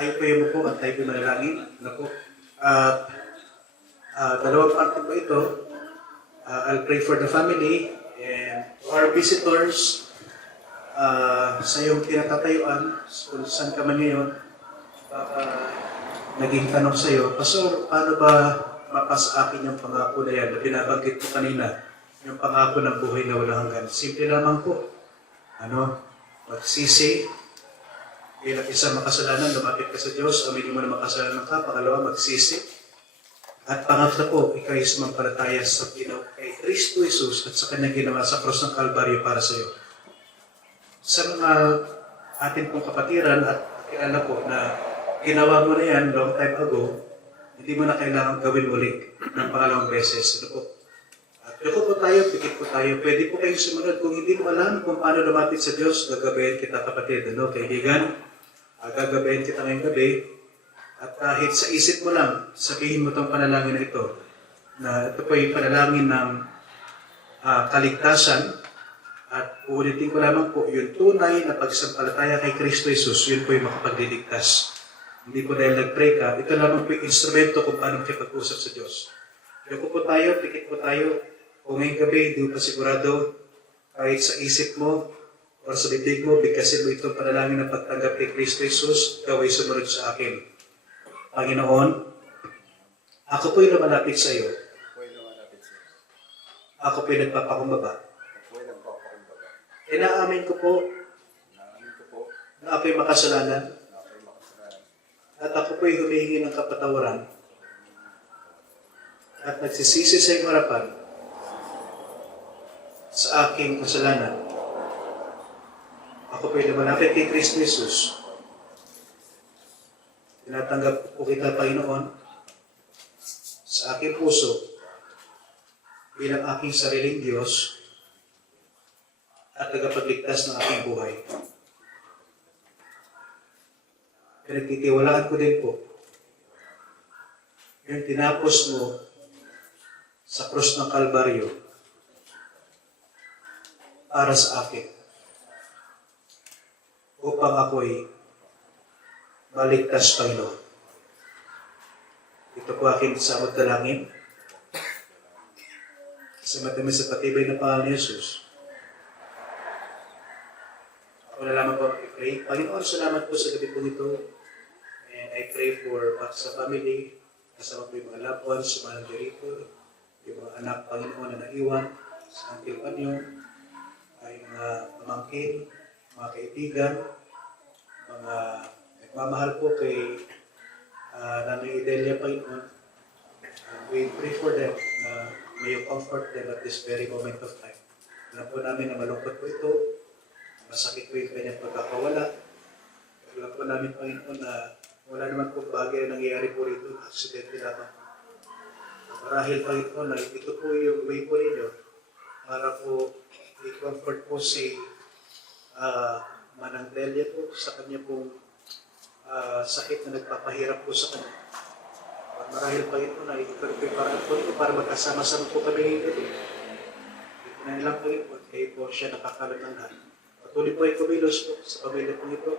tayo po yung po at tayo po manalangin. At dalawang parte po ito. I'll pray for the family and our visitors sa iyong tinatatayuan, kung saan ka man ngayon, naging tanong sa iyo, Pastor, paano ba mapasa akin yung pangako na yan na binabanggit ko kanina, yung pangako ng buhay na walang hanggan? Simple lamang po. Magsisi, bilang isang makasalanan, lumapit ka sa Diyos, aminin mo na makasalanan ka, pangalawa, magsisi. At pangatlo po, ikaw ay sumampalataya sa ginawa kay Kristo Jesus at sa kanyang ginawa sa cross ng Kalbaryo para sa iyo. Sa mga atin pong kapatiran at kilala po na ginawa mo na yan long time ago, hindi mo na kailangan gawin ulit ng pangalawang beses. At yoko po tayo, pikit po tayo. Pwede po kayong sumunod. Kung hindi mo alam kung paano lumapit sa Diyos, gagabayan kita kapatid. Kaibigan, gagabayan kita ngayong gabi. At kahit sa isip mo lang, sabihin mo itong panalangin na ito, na ito po yung panalangin ng kaligtasan. At uulitin ko lamang po, yung tunay na pagsampalataya kay Kristo Jesus, yun po yung makapagliligtas. Hindi po dahil nag-pray ka, ito lamang po yung instrumento kung paano makipag-usap sa Diyos. Yoko po tayo, pikit po tayo. Kung ngayong gabi, hindi mo pa sigurado, kahit sa isip mo, o sa bibig mo, bigkasin mo itong panalangin ng pagtanggap kay Kristo Jesus, ikaw ay sumunod sa akin. Panginoon, ako po'y lumalapit sa iyo. Ako po'y nagpapakumbaba. Inaamin ko po na ako'y makasalanan at ako po'y humihingi ng kapatawaran at nagsisisi sa iyong harapan sa aking kasalanan. Ako po'y lumalapit kay Kristo Jesus. Tinatanggap ko kita, Panginoon, sa aking puso bilang aking sariling Diyos at tagapagligtas ng aking buhay. Pinagtitiwalaan ko din po yung tinapos mo sa krus ng Kalbaryo para sa akin upang ako'y maligtas, Panginoon. Ito po aking samot dalangin sa matamis sa patibay na pangalan ni Jesus. Ako na lamang po i-pray. Panginoon, salamat po sa gabi po nito. And I pray for sa family, kasama po yung mga loved ones, yung mga nandirito, yung mga anak, Panginoon, na naiwan sa Uncle Anyo, ay mga pamangkin, mga kaibigan, mga nagmamahal po kay Nanay Idelia, Panginoon. We pray for them na may you comfort them at this very moment of time. Alam po namin na malungkot po ito, masakit po yung kanyang pagkakawala. Alam po namin, Panginoon, na wala naman po bagay na nangyayari po rito, aksidente lamang. Marahil, Panginoon, na ito po yung way po ninyo para po i-comfort po si Manang Delia po sa kanya pong sakit na nagpapahirap po sa kanya. Marahil, Panginoon, na ito po yung paraan po ito para magkasama-sama po kami ngayon ito. Ito na nilang, Panginoon, kayo po siya nakakalat ng lahat. Patuloy po ay kumilos po sa pamilya po ito.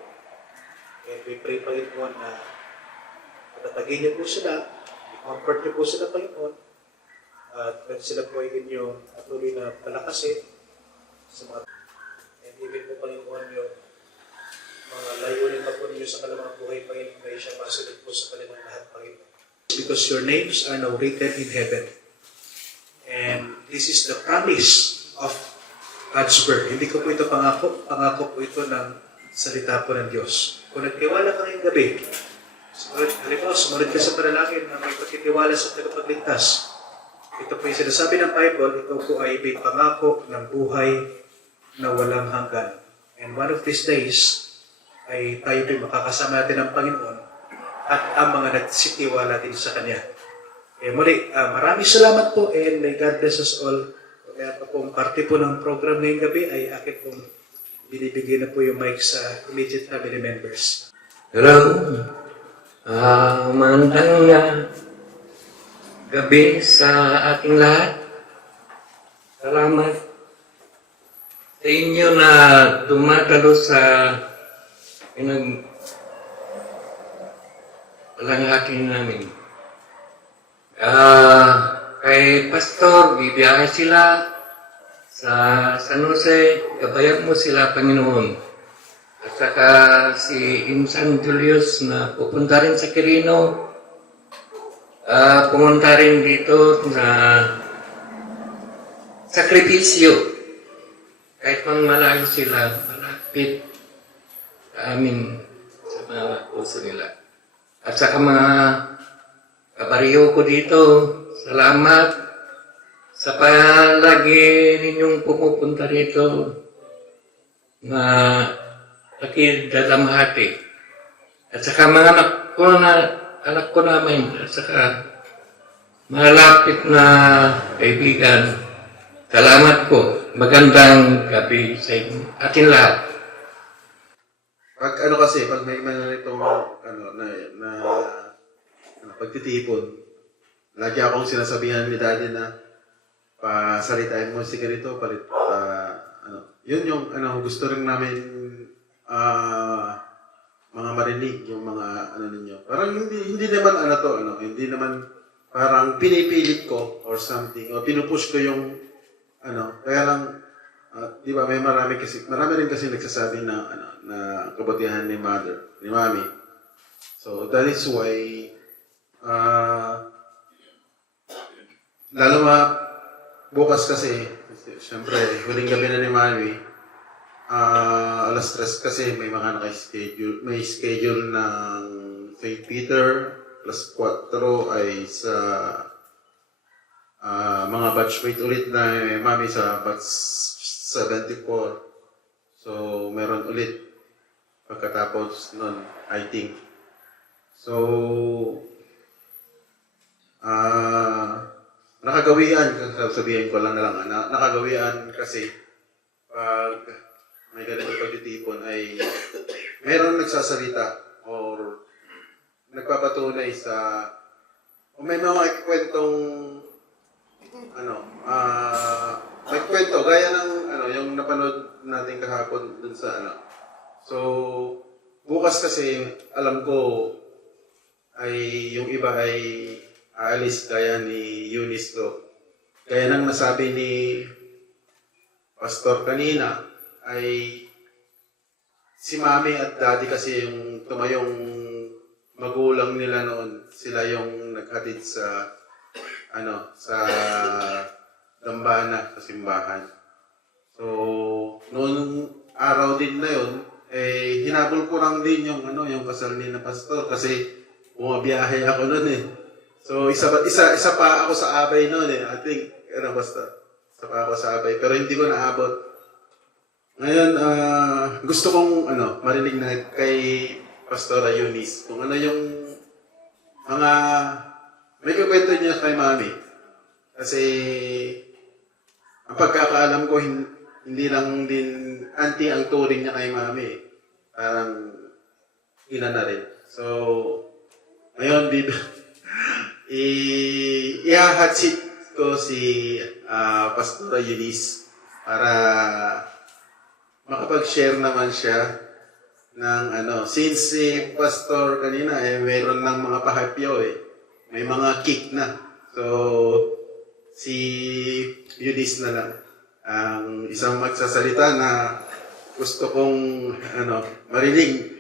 And we pray, Panginoon, na patatagin niyo po sila, i-comfort niyo po sila, Panginoon, at sila po ay inyong patuloy na palakasin sa mga and even po, Panginoon, yung mga layunin pa po ninyo sa kanilang buhay, Panginoon, ay siya masunod po sa kanilang lahat, Panginoon. Because your names are now written in heaven. And this is the promise of God's word. Hindi ko po ito pangako po ito ng salita po ng Diyos. Kung nagtiwala ka ngayong gabi, sumunod ka sa panalangin na may pagtitiwala sa tagapagligtas. Ito po yung sinasabi ng Bible, ito po ay may pangako ng buhay na walang hanggan. And one of these days, ay tayo po makakasama natin ng Panginoon at ang mga nagsitiwala din sa Kanya. Muli, maraming salamat po and may God bless us all. Kaya pa pong parte po ng program ngayong gabi ay akin pong binibigyan na po yung mic sa immediate family members. Hello, magandang gabi sa ating lahat. Salamat sa inyo na tumatalo sa alanghatin namin. Kay Pastor, bibiyahe sila sa San Jose, gabayan mo sila, Panginoon. At saka si Insan Julius na pupunta rin sa Quirino, pumunta rin dito na sakripisyo. Kahit mang malayo sila, malapit sa amin sa mga puso nila. At saka mga kabaryo ko dito, salamat sa palagi ninyong pumupunta dito na nakidalamhati. At saka mga anak ko namin, at saka malapit na kaibigan, salamat po. Magandang gabi sa atin lahat. Pag pag may itong pagtitipon, lagi akong sinasabihan ni Daddy na pasalitain mo si ganito, yun yung gusto rin namin mga marinig, yung mga ninyo. Parang hindi naman hindi naman parang pinipilit ko or something, o pinupush ko yung kaya lang, di ba, marami rin kasi nagsasabi na kabutihan ni Mami. So, that is why, lalo bukas kasi, siyempre, huling gabi na ni Mami, alas 3 kasi may mga may schedule ng St. Peter, plus 4 ay sa mga batchmate ulit na Mami sa batch 74. So, meron ulit pagkatapos nun, I think. So, nakagawian, sabihin ko lang nakagawian kasi pag may ganito pagtitipon ay meron nagsasalita or nagpapatunay o may mga kwentong may kwento gaya ng yung napanood natin kahapon dun sa So, bukas kasi alam ko ay yung iba ay aalis gaya ni Eunice ko. Gaya nang nasabi ni Pastor kanina ay si Mami at Daddy kasi yung tumayong magulang nila noon, sila yung naghatid sa sa dambana, sa simbahan. So, noong araw din na yun, hinabol ko lang din yung kasal ni na pastor kasi bumabiyahe ako noon So, isa pa ako sa abay noon I think, basta, isa pa ako sa abay. Pero hindi ko naabot. Ngayon, gusto kong, marinig na kay Pastora Eunice kung yung mga may kukwento niya kay Mami. Kasi, ang pagkakaalam ko, hindi lang din auntie ang turing niya kay Mami. Parang, ina na rin. So, ngayon, dito, i-hatsit ko si Pastora Eunice para makapag-share naman siya ng since si Pastor kanina, mayroon ng mga pahapyaw may mga kick na. So, si Eunice na lang ang isang magsasalita na gusto kong marinig.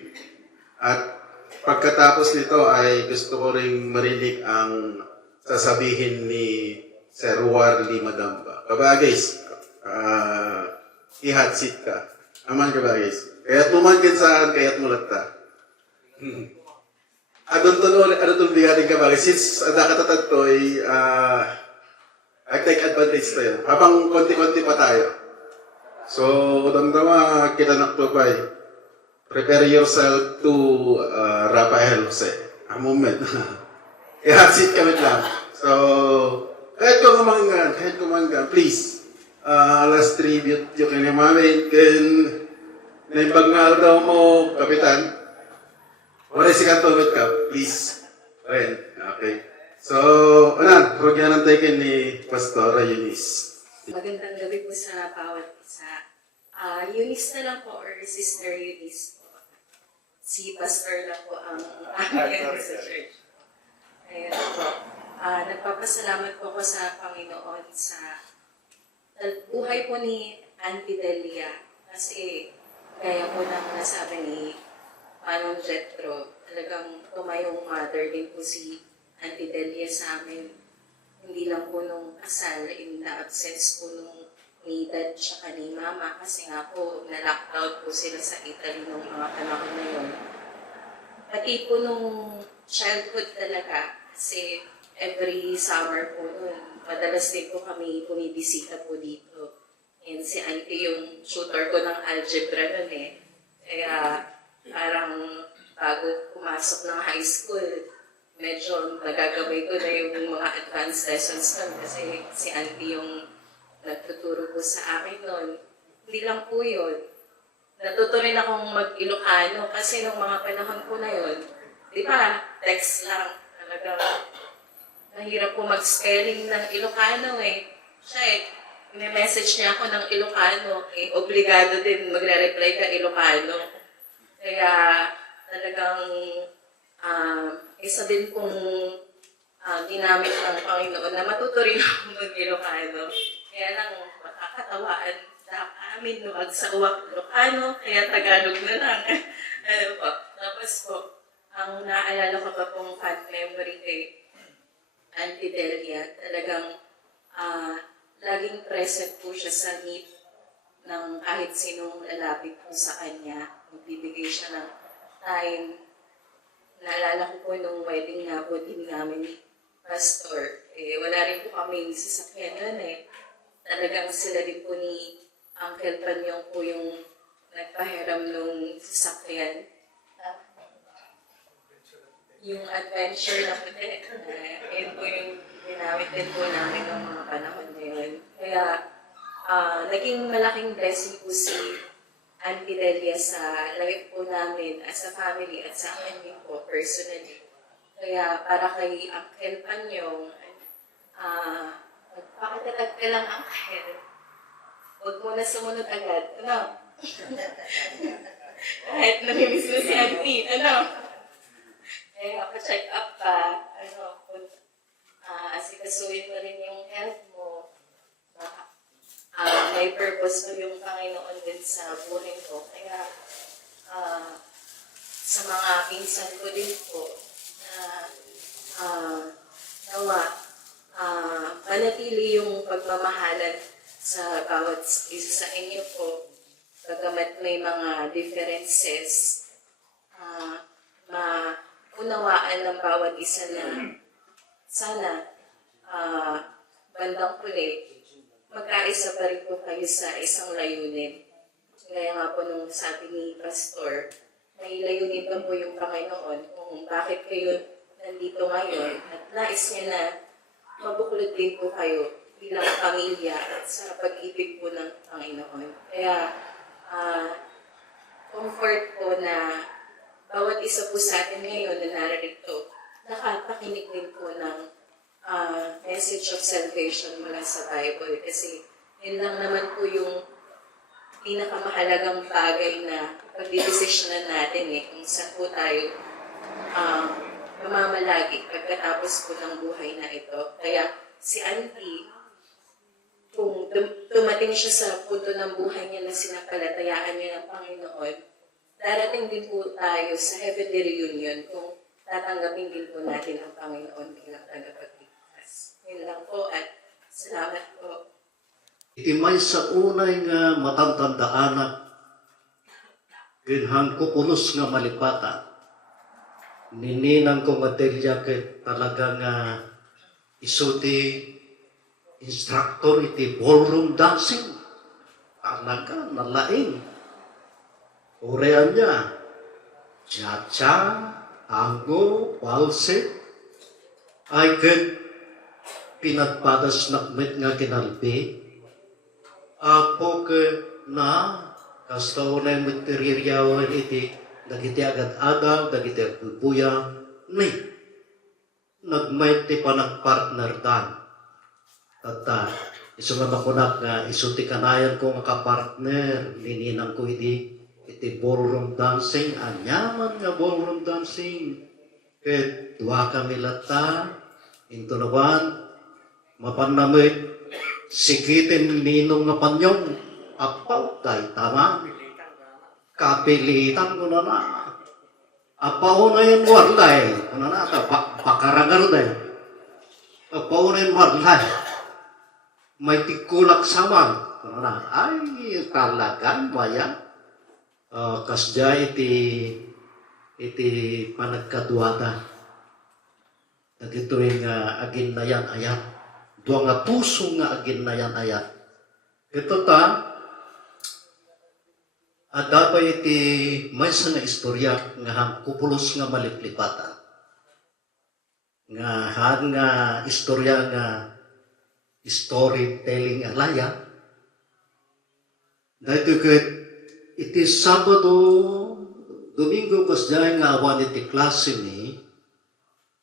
At pagkatapos nito ay gusto ko ring marinig ang sasabihin ni Sir Warly Madamba. Kabagis, ihatsit ka. Aman kabagis. Kaya't mumangkin saan, kaya't mulat ta. Adon to bigating kabagis. Since nakatatag to I take advantage tayo. Habang konti-konti pa tayo. So, damdama kita naktupay. Prepare yourself to Rafael Jose. A moment. Ihatsit kami lang. So, kahit kumanggan, please. Last tribute yung kinimamin. Then, naimbag daw mo, Kapitan. Wala si Kantomet ka, please. Ayan, okay. So, rugyan ng taken ni Pastora Eunice. Magandang gabi po sa bawat isa. Eunice na lang po or Sister Eunice po. Si Pastor lang po ang aking sa church. po. Nagpapasalamat po ako sa Panginoon sa buhay po ni Auntie Delia. Kasi gaya po ng nasabi ni Manong Jetro, talagang tumayong mother din po si Auntie Delia sa amin. Hindi lang po nung kasal, in the absence po nung ni Dad tsaka ni Mama. Kasi nga po, na-lockdown po sila sa Italy nung mga panahon na yun. Pati po nung childhood talaga, kasi every summer po nun, madalas din po kami bumibisita po dito. And si Auntie yung tutor ko ng algebra nun eh. Kaya parang bago pumasok ng high school, medyo nagagamay ko na yung mga advanced lessons nun kasi si Auntie yung nagtuturo po sa akin nun. Hindi lang po yun. Natuto rin akong mag-Ilocano kasi nung mga panahon po na yun, di ba, text lang. Talagang mahirap po mag-spelling ng Ilocano eh. Siya eh, may-message niya ako ng Ilocano, eh, obligado din magre-reply ka Ilocano. Kaya talagang isa din pong ginamit ng Panginoon na matuto rin ako mag-Ilocano. Kaya lang makakatawaan na amin luwag sa uwak Ilocano, kaya Tagalog na lang. Ano po. Tapos po, ang naalala ko pa pong fond memory kay Auntie Delia, talagang laging present po siya sa need ng kahit sinong lalapit po sa kanya. Magbibigay siya ng time. Naalala ko po nung wedding na po din namin ni Pastor. Eh, wala rin po kami sasakyan nun eh. Talagang sila din po ni Uncle Panyong po yung nagpahiram nung sasakyan. Yung adventure na po din. Yun po yung ginamit din po namin ng mga panahon na yun. Kaya, naging malaking blessing po si Auntie Delia sa life po namin as a family at sa akin din po personally. Kaya para kay Uncle Panyong, magpakatatag ka lang, Uncle. Huwag mo na sumunod agad. Ano? Kahit namimiss mo si Auntie, ano? Kaya pa-check up pa, ano, asikasuhin mo rin yung health mo. May purpose mo yung Panginoon din sa buhay ko. Kaya sa mga pinsan ko din po na nawa manatili yung pagmamahalan sa bawat isa sa inyo po. Bagamat may mga differences, maunawaan ng bawat isa na sana bandang huli, magkaisa pa rin po kayo sa isang layunin. Gaya nga po nung sabi ni Pastor, may layunin pa po yung Panginoon kung bakit kayo nandito ngayon at nais niya na mabuklod din po kayo bilang pamilya at sa pag-ibig po ng Panginoon. Kaya, comfort po na bawat isa po sa atin ngayon na narito, nakapakinig din po ng message of salvation mula sa Bible. Kasi yun lang naman po yung pinakamahalagang bagay na pagdidesisyonan natin eh, kung saan po tayo mamamalagi pagkatapos po ng buhay na ito. Kaya si Auntie, kung tumating siya sa punto ng buhay niya na sinapalatayaan niya ng Panginoon, darating din po tayo sa heavenly reunion kung tatanggapin din po natin ang Panginoon bilang tagapagligtas. Yun lang po at salamat po. Iti may sa unay nga matantandaanak, ginhang kukulos nga malipata. Nininang ko materya kay talaga nga isuti instructor iti ballroom dancing. Talaga, nalaing. Urean niya, cha-cha, tango, waltz, ay kat pinagpadas nakmet nga kinalbi. Ako ke na kastaw na yung materiyawan iti dagiti agad-agaw, dagiti agpupuya, ni nagmay ti pa nagpartner dan. At isuman ako nga isuti kanayan ko nga kapartner, lininang ko iti ballroom dancing, anyaman nga ballroom dancing. Ket dua kami lata, Into naman, mapanamit, sikitin ninong nga panyong, apaw, kay tama. Kapilitan ko na na. Apaw na yung warlay. Ano na, pakaragar na yun. Apaw na yung warlay. May tikulak saman. Ano na, ay, talagang bayan. Kasya iti panagkaduata. Nagito'y nga agin na yan ayat. Dua nga puso nga agin na yan ayat. Ito ta, at dapat iti may sa nga istorya nga kupulos nga maliplipatan. Nga han nga istorya nga storytelling alaya. Dahil iti Sabado, Domingo kasdyan nga awan iti klase ni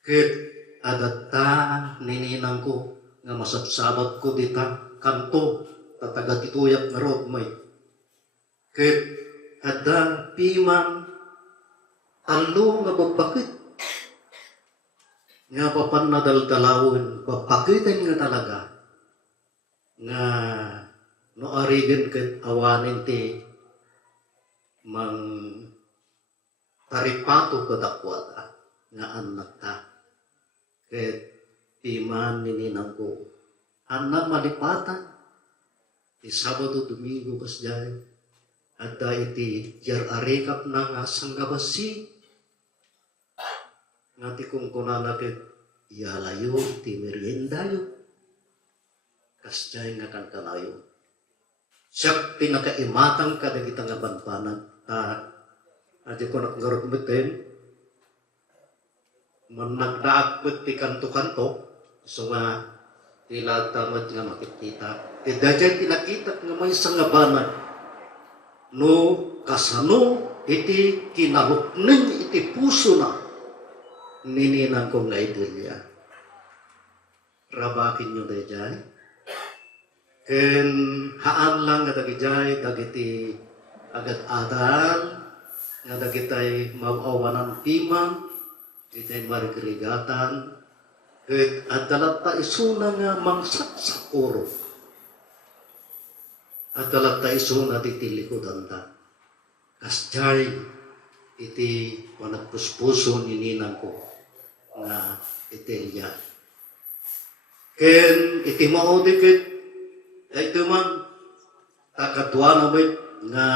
ket adata nininang ko nga masabsabat ko dita kanto tataga tituyak nga rod may ket ada pimang talo nga babakit nga papan nadaldalawon babakitin nga talaga nga no arigin ket awanin ti mang taripato kadakwata nga anak ta ket piman nininang ko anak malipatan ti Sabado Domingo kasdyan adda iti jar arekap na nga sanggabasi nga ti kung kunana ket yalayo ti meriendayo kasdyan nga kankanayo siya pinakaimatang kadagita nga banbanag ta adi ko nakgarot meten managdaak met ti kanto-kanto so nga tila tamat nga makikita ti dadyan tinakita nga may sangabanag no kasano iti kinalukning iti puso na nininang kong nga idolya. Rabakin nyo dayjay. Ken haan lang nga dagijay dagiti agad-adal nga dagitay mawawanan timang itay marigregatan ket adalat ta isuna nga mangsaksakuro. At dalat ta iso na titilikodan ta. Kasjay iti panagpuspuso ni ninang ko nga itelya. Ken iti maodikit ito man takadwa namin nga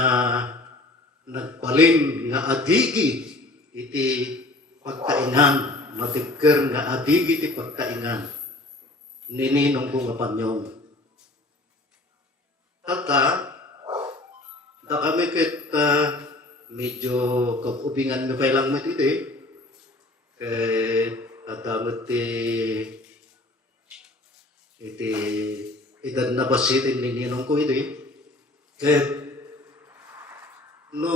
nagpalin nga adigi iti pagtaingan matigker nga adigi iti pagtaingan ni ninong ko nga panyong. Tata, da kami ket medyo kakubingan nga pailang met iti. Ket adamot iti edad na basitin ni ninong ko iti. Ket no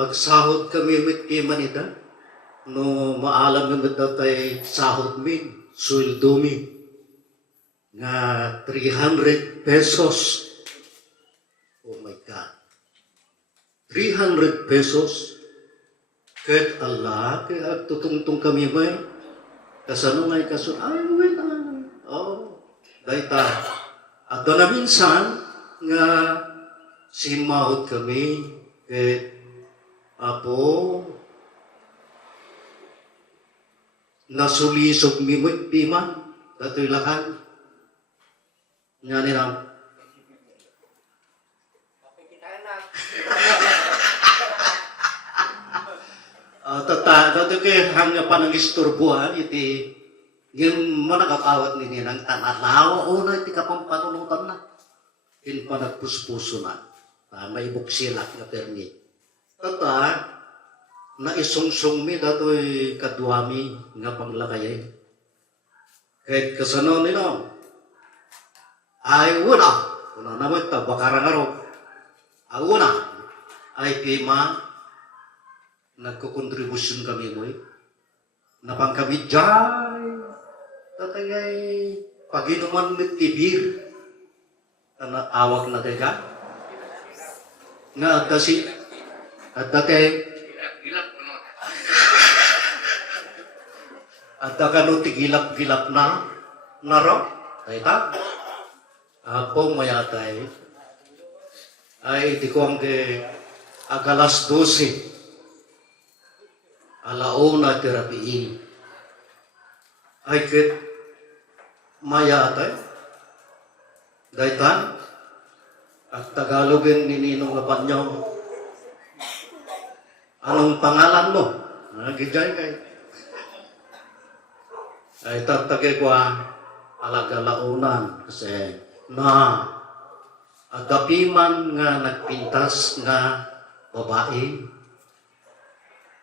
agsahod kami met iman ita, no maalam nga met datay sahod min, sweldo mi nga 300 pesos. Oh my God. 300 pesos. Ket Allah, kaya tutungtong kami ba? Kasano nga'y kaso, ay, wait, oh, dahita. At doon na minsan, nga simahod kami, ket apo, nasulisog mimot piman, dato'y lakan. Nga nilang, Tata kay hanga pa ng isturbuhan iti yung manakapawat ni ninang tanalawa o na iti kapampanulutan na in pa nagpuspuso na may buksilak nga permit tata na isungsung mi dato'y kadwami nga panglakayay kahit kasano nino ay una naman ta bakarangaro ay una ay pima nagkukontribusyon kami mo napang kami dyan tatangay paginuman mit tibir na awak na daga nga kasi at dati At kanu tigilap-gilap na naro. Taita. Apo mayatay. Ay di ko ang agalas 12. Alauna terapiin. Ay kit mayatay. Daitan. At Tagalogin ni Ninong Lapanyong. Anong pangalan mo? Nagijay kay. Ay tatagay ko alagalaunan kasi na adapiman nga nagpintas nga babae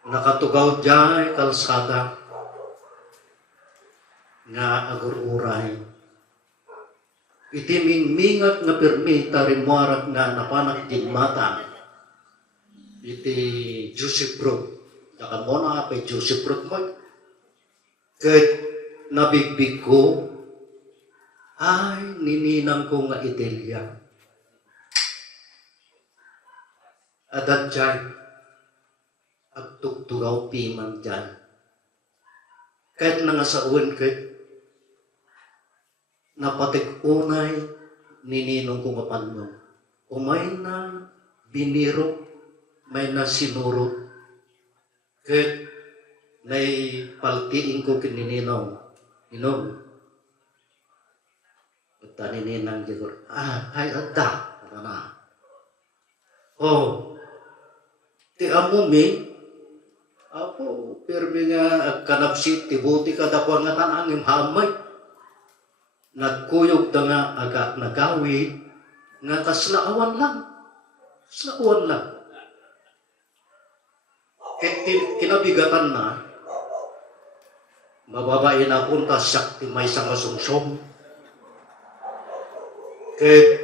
nakatugaw dyan kalsada nga agururay iti mingmingat nga permita rimuarat nga napanak din mata iti Joseph Brook dakan mo na pa Joseph Brook mo kahit nabigbig ko ay nininang ko nga Idelia adat dyan at tugtugaw piman dyan kahit nangasauin kahit napatig-unay nininong ko nga panyo umay na biniro may na sinurot kahit may paltiin ko kinininong inom at tanininang diyor ay adda na oh ti amumi apo permi nga kanapsit ti buti kadakuan nga tanangim hamay nagkuyog da nga aga nagawi nga kaslaawan lang kinabigatan na mababae na punta siya ti may isang asungsong kaya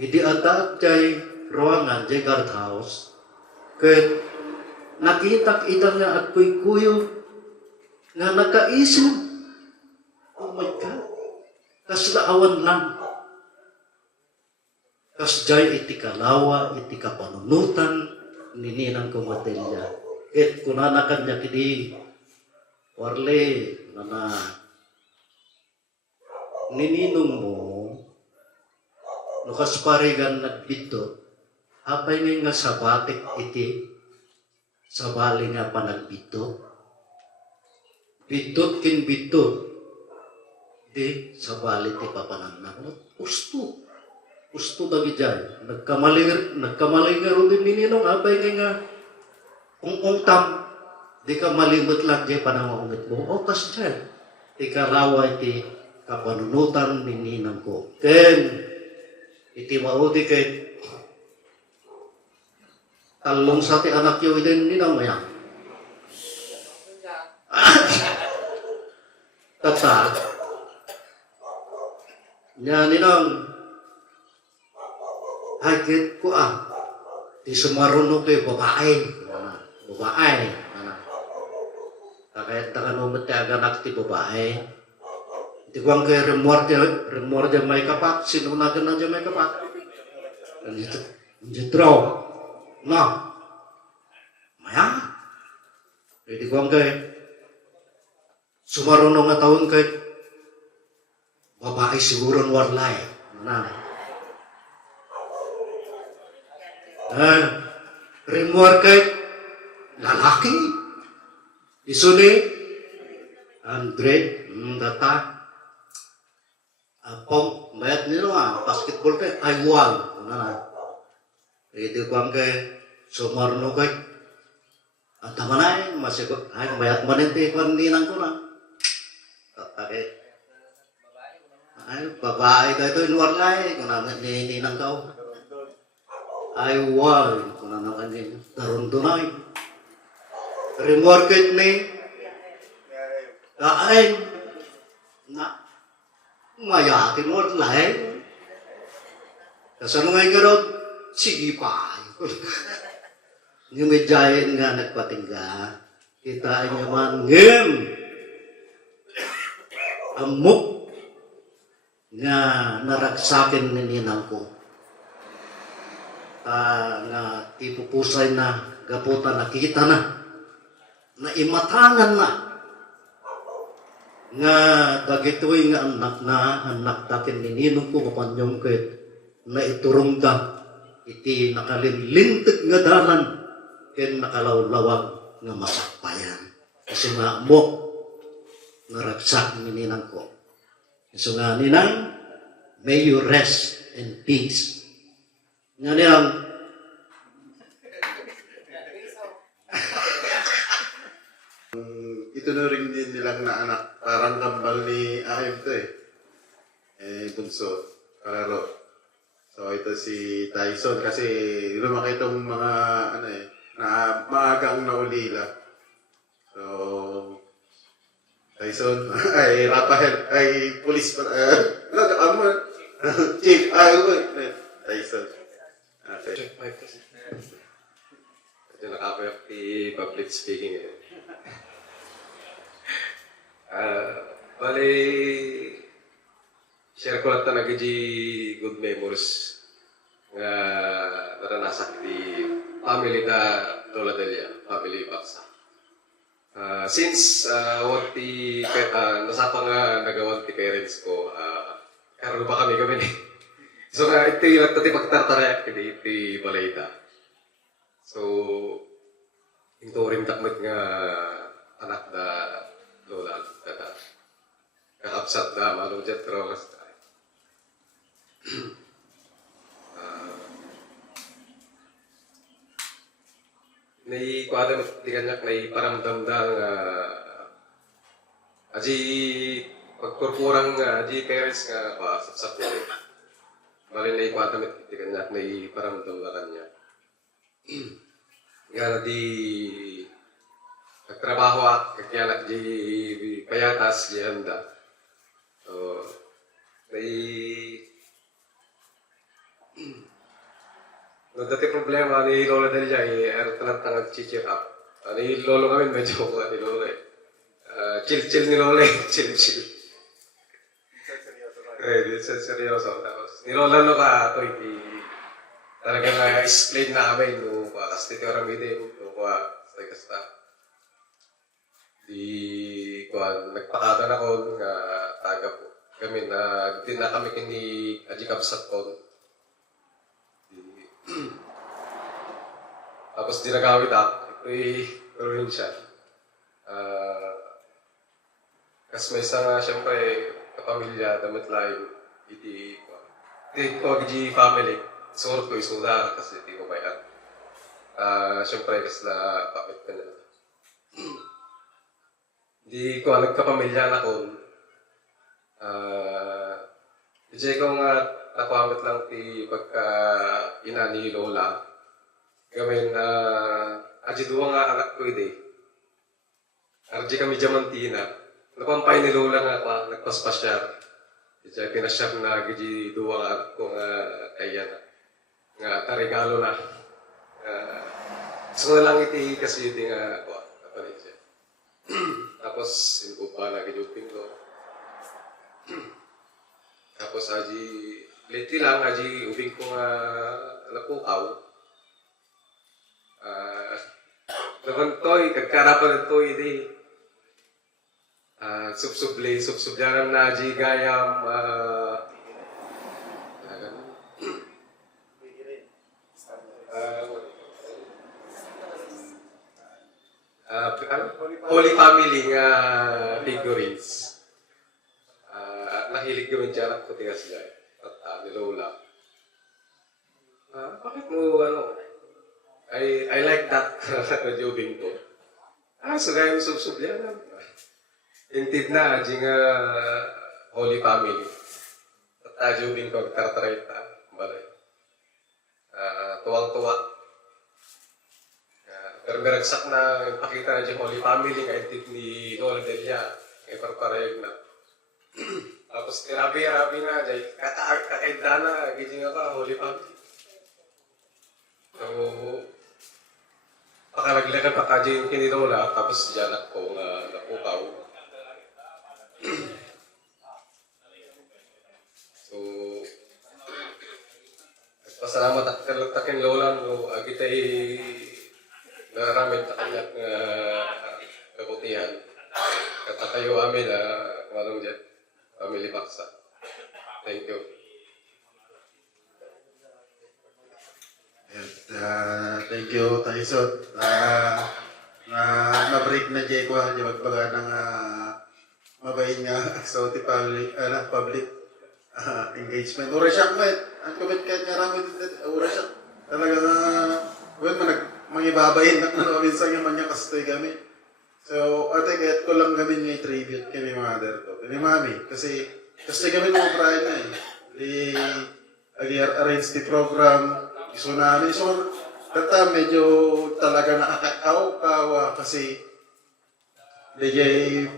hindi atat kay ruangan jay guardhouse kaya nakita nga at kuy-kuyo nga nakaisip oh my God kaslaawan lang kas jay iti kalawa iti kapanunutan nininang kumatelya ket kunanakan niya kidi warle na nininong mo nukas parigan nagbito apay nga sabatik iti sabali nga panagbito bitot kin bitot di sabali ti papananakot Usto dagi dyan. Nagkamalingar din nininong apay nga ungtam. Di ka malimot lang dyan panangungit mo. O kas dyan. Di ka rawa iti kapanunutan nininang ko. Ken, iti maudi kay talong sa ti anak yo din ninang maya. Tata. Nya ninang hagit ko di sumaruno ko babae kahit nakanumot tayo aganak ti babae di ko ang kay remor dyan may kapat sinunagan na dyan may kapat jitro no maya di ko ang kay sumaruno nga taon kay babae siguro warlay na remor kay lalaki iso ni Andre data apong bayat nilo basketball kay aywal na ito ko ang kay sumarno kay at tamanay masiko ay bayat manente ko ninang ko na tatake ay babae kay to inwarlay kung naman ninang ka ay wal kung ano kanil tarundunay remorket ni kain na mayakin mo lain kasano ngay garod sige pa yung medyayin nga nagpatingga kita ay naman ngem amok nga naragsakin ni ninang ko nga tipupusay na gaputan nakita na imatangan na nga dagitoy nga anak datin nininong ko kapanyong ket na iturong da iti nakalinlintag nga dalan ken nakalawlawag nga masakpayan. Kasi nga mo naragsak nininang ko. So nga ninang, may you rest in peace. Nga niyang, Itunuring din nilang na anak, parang kambal ni Ahim to eh. Bunso, kalaro. So ito si Tyson kasi lumaki itong mga na maagang naulila. So Tyson, ay Rafael, ay police pa, Chief, Tyson. Okay. Medyo nakapayap ni public speaking eh. Bali, share ko lang talaga di good memories nga naranasak di family na Lola Delia, family Baksa. Since nasapa nga nagawan ti parents ko, karoon ba kami ni. So nga ito yung tati pagtartara iti balayda. So, ito rin takmat nga anak da Lola da kakapsat da malong jet rogas da. Naikwada mo di kanyak naiparamdam da nga aji pagkurkurang nga aji parents nga pasapsap niya rin. Bali naikwada mo di kanyak naiparamdam da kanya. Nga di nagtrabaho at kaya di payatas di handa. So, no dati problema ni Lola Delia ay talang chichir up. Ni Lolo kami medyo ni Lola eh. Chill ni Lola eh. Chill. Di seryoso. Tapos ni Lola no ka to iti talagang explain namin no kasi tito ramidin no sa kasta. Di nagpakada na ko nga taga po kami na din na kami kini Aji Kapsat ko. Tapos di nagawid ako, ito'y provincia. Kasi may isa nga siyempre kapamilya, damit lain, iti ko agi family, surot ko isuda kasi iti ko bayan. Siyempre kasi na pamit ka nila. Di ko nagkapamilya na ko. Iti ko nga nakwamit lang ti pagka ina ni Lola. Gawin na aji duwa nga anak ko ide. Arji kami Diamantina. Napampay ni Lola nga pa, nagpaspasyar. Iti pinasyar na gaji duwa nga anak ko nga kaya na. Nga tarigalo na. So na lang iti kasi iti nga kapalit siya. Tapos sinupa na gijupin ko. Tapos aji lately lang aji ubing ko nga napukaw. Laban to'y, kagkarapan to'y di. Subsubyanan na aji gayam Holy Family nga figurines. Nahilig gawin dyan ako tiga sila. At ni Lola. Bakit mo I like that jobing ko. So gaya mo subsubyan na. Intid na, di nga Holy Family. At jobing ko, tartarita. Balay. Tuwang-tuwa. Pero meragsak na pakita na di Holy Family nga intid ni Lola Delia. Ay parparayag na. Tapos tirabi-rabi na, di kakaida na, gini nga ka, Holy Family. So, pakalaglagan pa ka dyan kinilola, tapos dyan ako nga napukaw. So, pasalamat at kalagtakin lola no, agitay naramit na kanyak kabutihan. Katakayo amin Manong Jet, Family Paksa. Thank you. Thank you, Tyson. Na-break na Jay ko, di magbaga ng mabayin nga sa public engagement. Ura siya, ang kumit kahit nga rami, ura siya. Talagang, mangibabayin na minsan yung manya kastoy kami. So, ate, kahit ko lang kami yung tribute kami mother ko. Kami mami, kasi kami nung prayo na arrange the program. So namin, so kata medyo talaga nakakakaw kasi DJ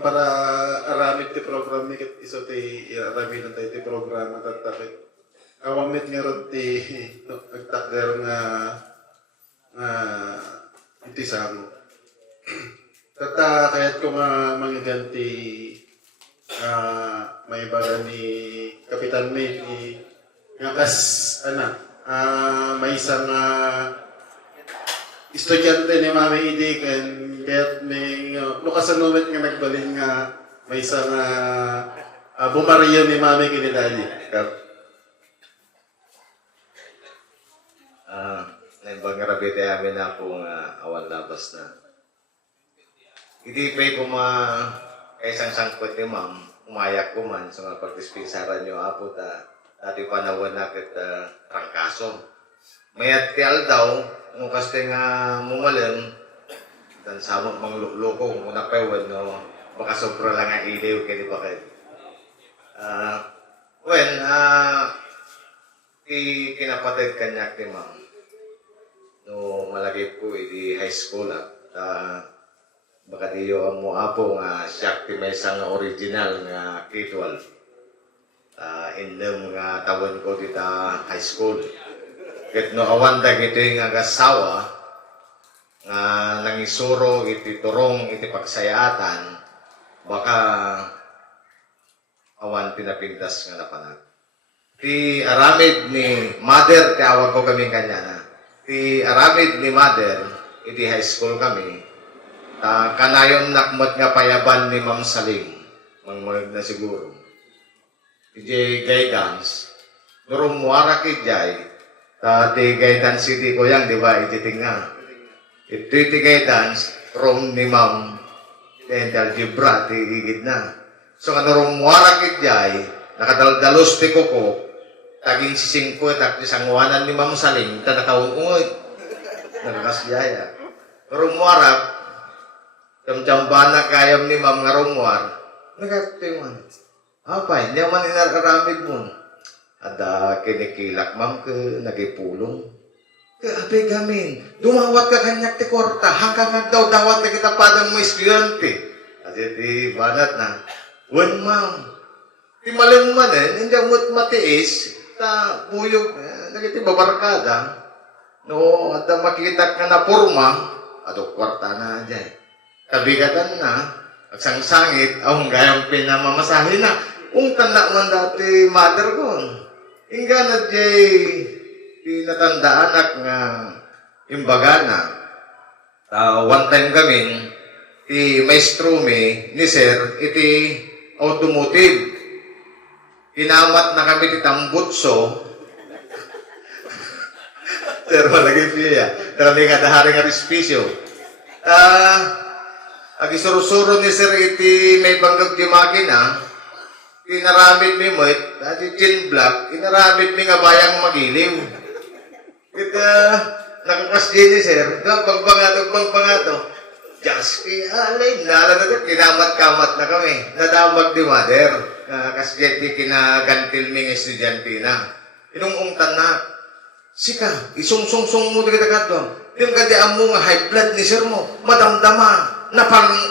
para aramit ti program ni ket iso ti arami ng ti program at tapit. Awamit nga ron ti nagtakder nga iti samo. Kata kahit ko nga mangiganti may baga ni Kapitan May ni nga may isang estudyante ni Mami Idi kaya't may lukas ang moment nga nagbalin nga may isang bumariyo ni Mami kinidali. Naimbang rabite amin na kung awan labas na. Hindi pa yung kaisang sangkot ni Ma'am, umayak ko man sa mga pagdispensaran nyo apo dati panahon na kita rangkaso. Mayat kaya daw, nung kaste nga mumalin, dan samot mang loko, kung napewan, no, baka sobra lang ang ilaw, kaya di ba kayo? Kinapatid kanyak ni Ma'am. No, malagay po, di high school at baka diyo ang mo apo nga siya may isang original nga K-12. Indem nga tawon ko dito high school. Ket no awandag ito yung agasawa nga nangisuro iti turong iti pagsayatan baka awan pinapintas nga napanag. Ti aramid ni mother, ti awag ko kami kanya na. Ti aramid ni mother, iti high school kami. Kanayon nakmat nga payaban ni Ma'am Saling. Mangmag na siguro. Iti guidance, nurong muara kijay, ti guidance iti ko yang, di ba, iti tinga. Iti guidance, rom ni Ma'am, iti algebra, ti igid na. So, nurong muara kijay, nakadaldalos ti koko, taging sisingko, at isangwanan ni Ma'am Saling, tanakaungoy, nakakasyaya. Nurong muara, kamjambana kayam ni Ma'am nga rumwar, nagatiwan. Apa, hindi man inararamid mo. Ada kinikilak, Ma'am, nagipulong. Abe gamin, dumawat ka kanyak ti korta, hanggang daw dawat na kita padang mo estudyante. Kasi ti banat na, wen Ma'am, ti maling manen, hindi mo't matiis, buyog, nagiti babarkada. No, ada makita ka na porma, ato kwarta na dyan. Kabigatan na, agsangsangit, gayang pinamamasahin na. Kung tanda man dati mother ko, ingga na tinatanda anak nga imbaga na. One time kami, maestro ni sir, iti automotive. Hinamat na kami ti Tambutso. Sir, malagay siya. Kami kadahari nga rispisyo. Agisuro-suro ni sir iti may banggag di makina. Inaramid mi mo, dati chin black, inaramid mi nga bayang magiliw. Kita, nakakasdi ni sir, pagbangato. Just alay, nalala kinamat-kamat na kami. Nadamag di mother, kasdi kinagantil mi nga estudyante na. Inungungtan na, sika, isungsungsung mo di kita kato. Yung kadiam mo nga high blood ni sir mo, madamdama,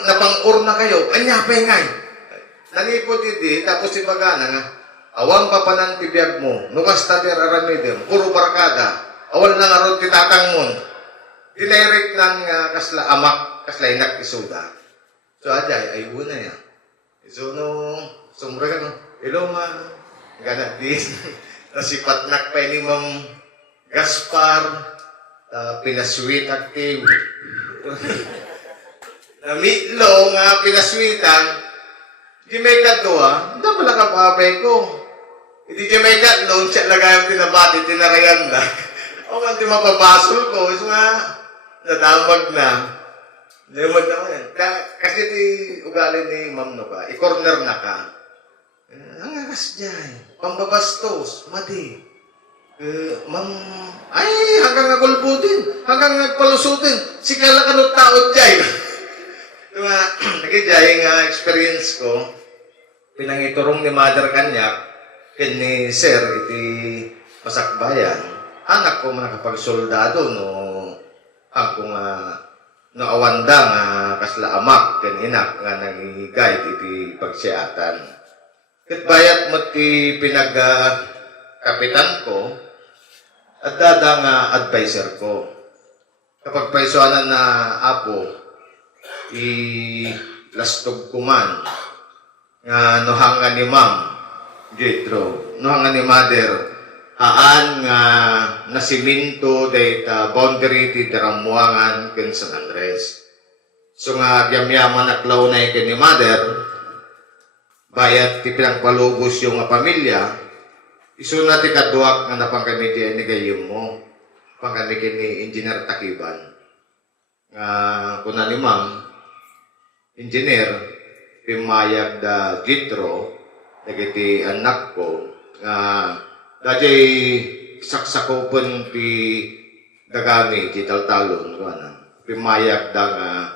napang-ur na kayo, anyapay ngay. Nanipot iti, tapos si Bagana nga, awang papanan ti biyag mo, nukas tabi aramidem, puro barkada, awal na nga ron ti tatang mo. Dinirect ng kasla amak, kasla inak isuda. So, ajay, ay una ya. So, no, sumra ka no, hello ma, ganat din, nasipatnak pa ni Ma'am Gaspar, pinasweet active. Namitlo nga pinasweetan, Jamaica to hindi pala kapapay ko. Hindi Jamaica, noon siya lagay ang tinabati, tinarayan na. O kan di mapapasol ko, is nga, nadamag na. Nadamag na yan. Kasi di ugali ni ma'am no ka, i-corner na ka. Ang agas dyan, pambabastos, mati. Ma'am, ay, hanggang nagulbutin, hanggang nagpalusutin, sikala ka ng tao dyan. Diba, nagigay nga experience ko, pinangiturong ni mother kanyak, ni sir, iti masakbayan, anak ko nakapagsoldado no, ako nga, no awanda nga kasla amak, inak nga nangigay iti pagsiyatan. Kat bayat mo ti pinagkapitan ko, at dada nga advisor ko. Kapag paisuanan na apo, lastog kuman, nga nohangan ni ma'am, Jetro, nohangan ni mother, haan nga nasiminto dayta boundary ti Daramuangan ken San Andres. So nga gyamyaman naklaw na ken ni mother, bayat ti pinagpalubos yung pamilya, iso na ti kaduak nga napangkami ti ni gayem mo, pangkami ni Engineer Takiban. Nga kuna ni ma'am, engineer, pimayag da Jetro, nagiti anak ko, dati saksakopon ti dagami, ti taltalon, pimayag da nga,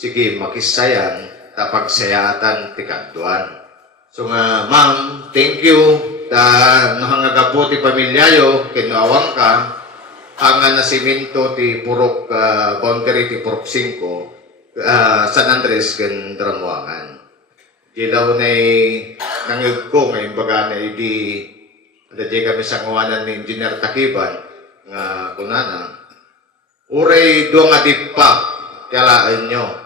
sige, makisayan, tapagsayatan ti kanduan. So nga, ma'am, thank you, nahangagapo ti pamilyayo, kinuawang ka, hanga nasiminto ti purok boundary ti purok 5, San Andres ken Daramuangan. Ilaw na nangig ko ngayon baga na di kami sa ngawanan ni Engineer Takiban nga kunana. Uray do nga di pa kalaan nyo.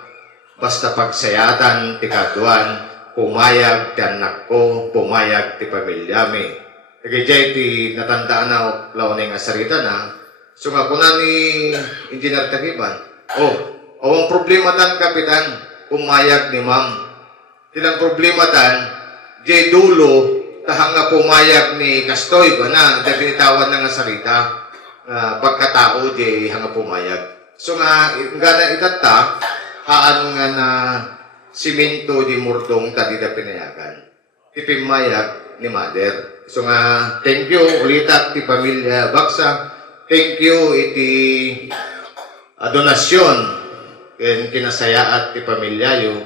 Basta pagsayatan ti kaduan, pumayag ti anak ko, pumayag ti pamilya mi. Kagaya ti natandaan na law na nga sarita na. So nga kunan ni Engineer Takiban, awang problema tan kapitan, pumayag ni ma'am. Tilang problema tan, jay dulo, tahang nga pumayag ni Kastoy ba na, binitawan na nga sarita, pagkatao jay hanga pumayag. So nga na itata, haan nga na siminto di murdong tadi da pinayagan. Ipimayag ni mother. So nga, thank you ulitat ti pamilya Baksa. Thank you iti donasyon ken kinasayaat ti pamilyayo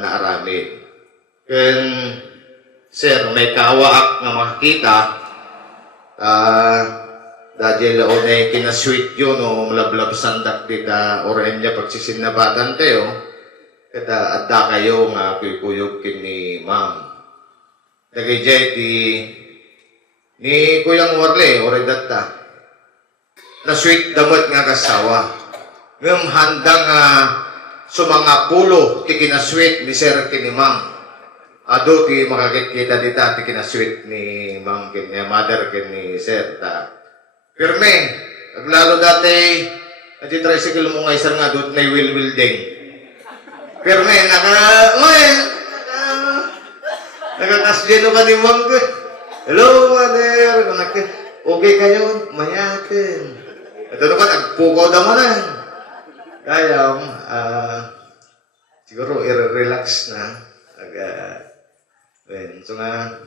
na arami. Ken sir, may kawaak nga makakita dahil launay kinasweet yun o malablab sandak di ka orenya pagsisinabatan tayo kada adda kayo nga kuyukuyog kini ma'am. Nagijay ni Kuyang Warle oray datta na sweet damot nga kasawa ngam handang sumangapulo ti kinasweet ni sir kini ma'am. Ado ti makakikita dita ti kinasweet ni ma'am kini mother kini sir ta. Pirme, aglalo dati at tricycle mo nga isang nga doon na will ding. Pirme, nakakasdeno ka ni ma'am ko. Hello, mother. Okay kayo? Mayatin. Ito naman, nagpukaw naman na. Kaya, siguro, i-relax na. So nga,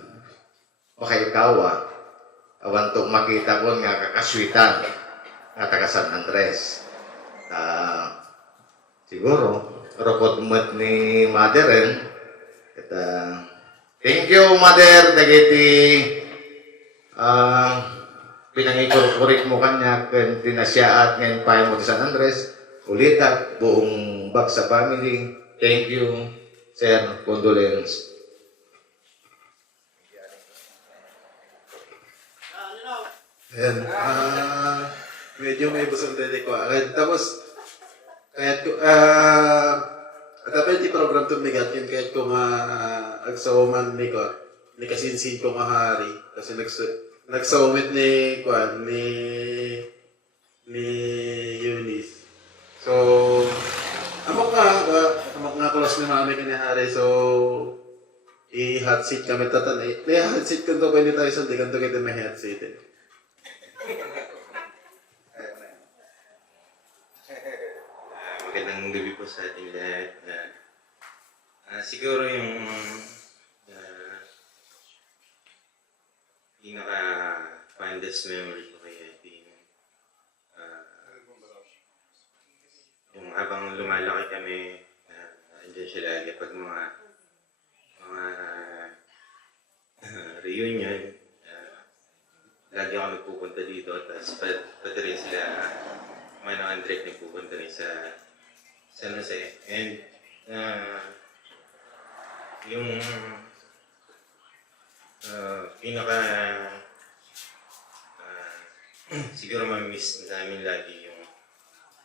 makaikawa. Awan to makita ko nga kakaswitan nga taga San Andres. Siguro, rokot mat ni mother rin. Thank you, mother. Dagiti pinangikurik mo kanya kung tinasyaat ngayon pa mo sa San Andres. Ulitat, buong Baksa family. Thank you, sir. Condolence. Ayan, medyo may busong dali ko. Tapos, kahit ko, dapat di program to migat yun, kahit ko agsawaman ni ko, ni kasinsin ko hari. Kasi nagsawamit ni Eunice. So, amak nga ko malas ni mami ka ni Hari. So, i-hot seat kami tatanay. May hot seat kung to pwede tayo sa di kanto kita may hot seat eh. Magandang gabi po sa ating lahat. Siguro yung pinaka-fondest memory ko kay Ate, yung habang lumalaki kami, andyan siya lagi pag mga reunion, lagi ako nagpupunta dito, tapos pati rin sila, Manong Andre nagpupunta rin sa San Jose. And yung pinaka siguro ma-miss namin lagi yung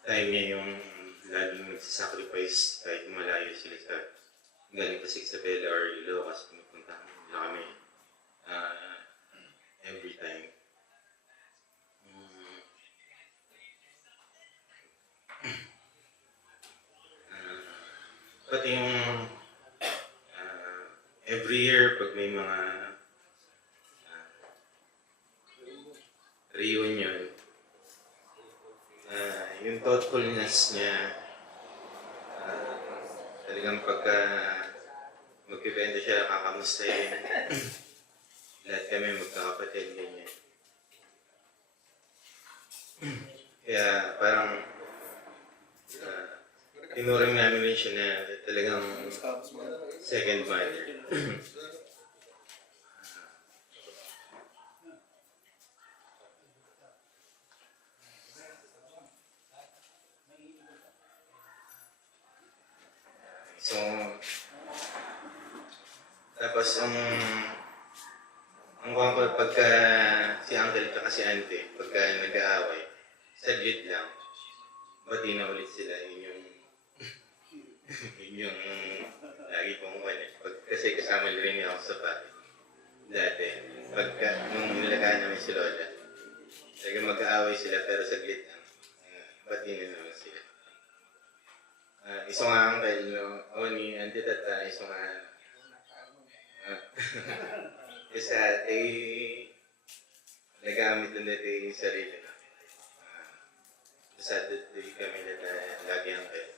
time niya, yung laging nagsasacrifice kahit malayo sila sa galing pa sa Isabela or Ilocos, pinupunta nila kami every time. Pati yung every year pag may mga reunion, yung thoughtfulness niya, talagang pagka magkibenta siya, kakamustahin. Lahat kami magkakapatid ganyan. Kaya parang tinuring namin rin siya na talagang second mother. So, tapos ang kuwang pagka si uncle at si auntie, pagka nag-aaway, saglit lang, bati na ulit sila. Yun yung lagi pong kasi kasama rin niya ako sa party. Dati, nung nilagaan namin si Lola, talagang mag-aaway sila pero saglit lang, bati na naman sila. Isa nga ang kayo, ni Auntie Tata, isa nga, kasi nagamit na natin yung sarili. Basta dito kami lagi ang kayo.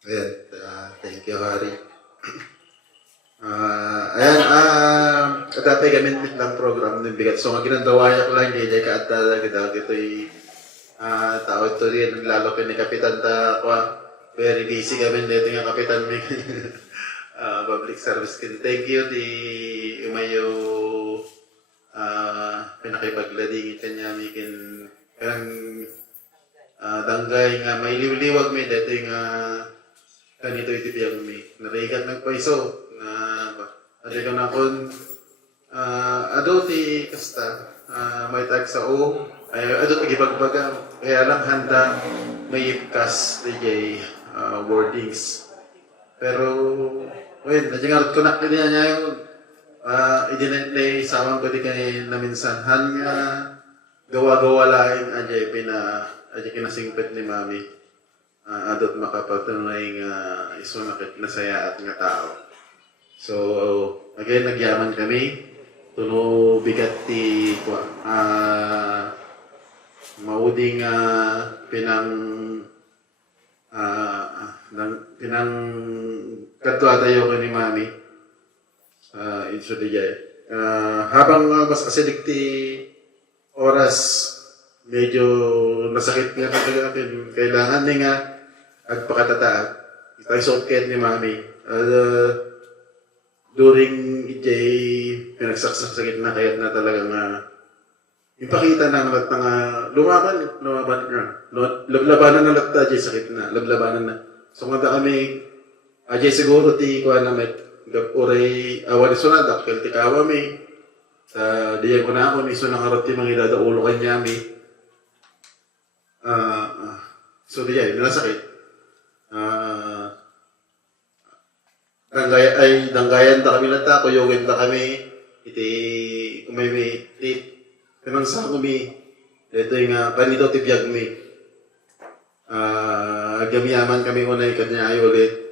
Ayan, thank you, Hari. Ayan, dati gamit lang program ng bigat. So, ginandawaya ko lang, hindi ka at talaga ito'y tao ito rin, lalo ka ni Kapitan very busy kami dito yung Kapitan may public service. Thank you, di umayo pinakipaglading kanya mikin ang danggay nga may liwliwag may dito yung kanito itibiyang may narigat nagpaiso na adikan akon ado ti kasta may tag sa o ay ado tigipagbaga kaya lang handa may ipkas DJ wordings pero well najangarot ko na kanya niya yun idinente samang ko di kay naminsanhan nga gawa-gawa laing ajay kinasingpit ni Mami adot makapagtunay nga iso nasaya at nga tao. So, again, nagyaman kami. Tulo bigat ti mauding pinang katwa tayo ko ni Mami. Inso di jay. Habang mas acidic ti oras, medyo nasakit nga talaga akin. Kailangan ni nga agpakatataag. Ito'y suot ni Mami. During ijay pinagsaksak sa gitna kaya't na talagang ipakita na naman nga lumaban na. Lablabanan na latta jay sa gitna. Lablabanan na. So nga kami, ajay siguro ti kuha na may uray awan iso na, dakil ti kawa may. Sa diyan ko na ako, iso na karot ti mga idadaulo kanya may. So diyan, nasakit. Danggayan ta kami nata, kuyogin ta kami, iti, umay may tip, kanang sa kami, Ito yung kanito tibiyag mi. Gamiyaman kami unay kanya ay ulit.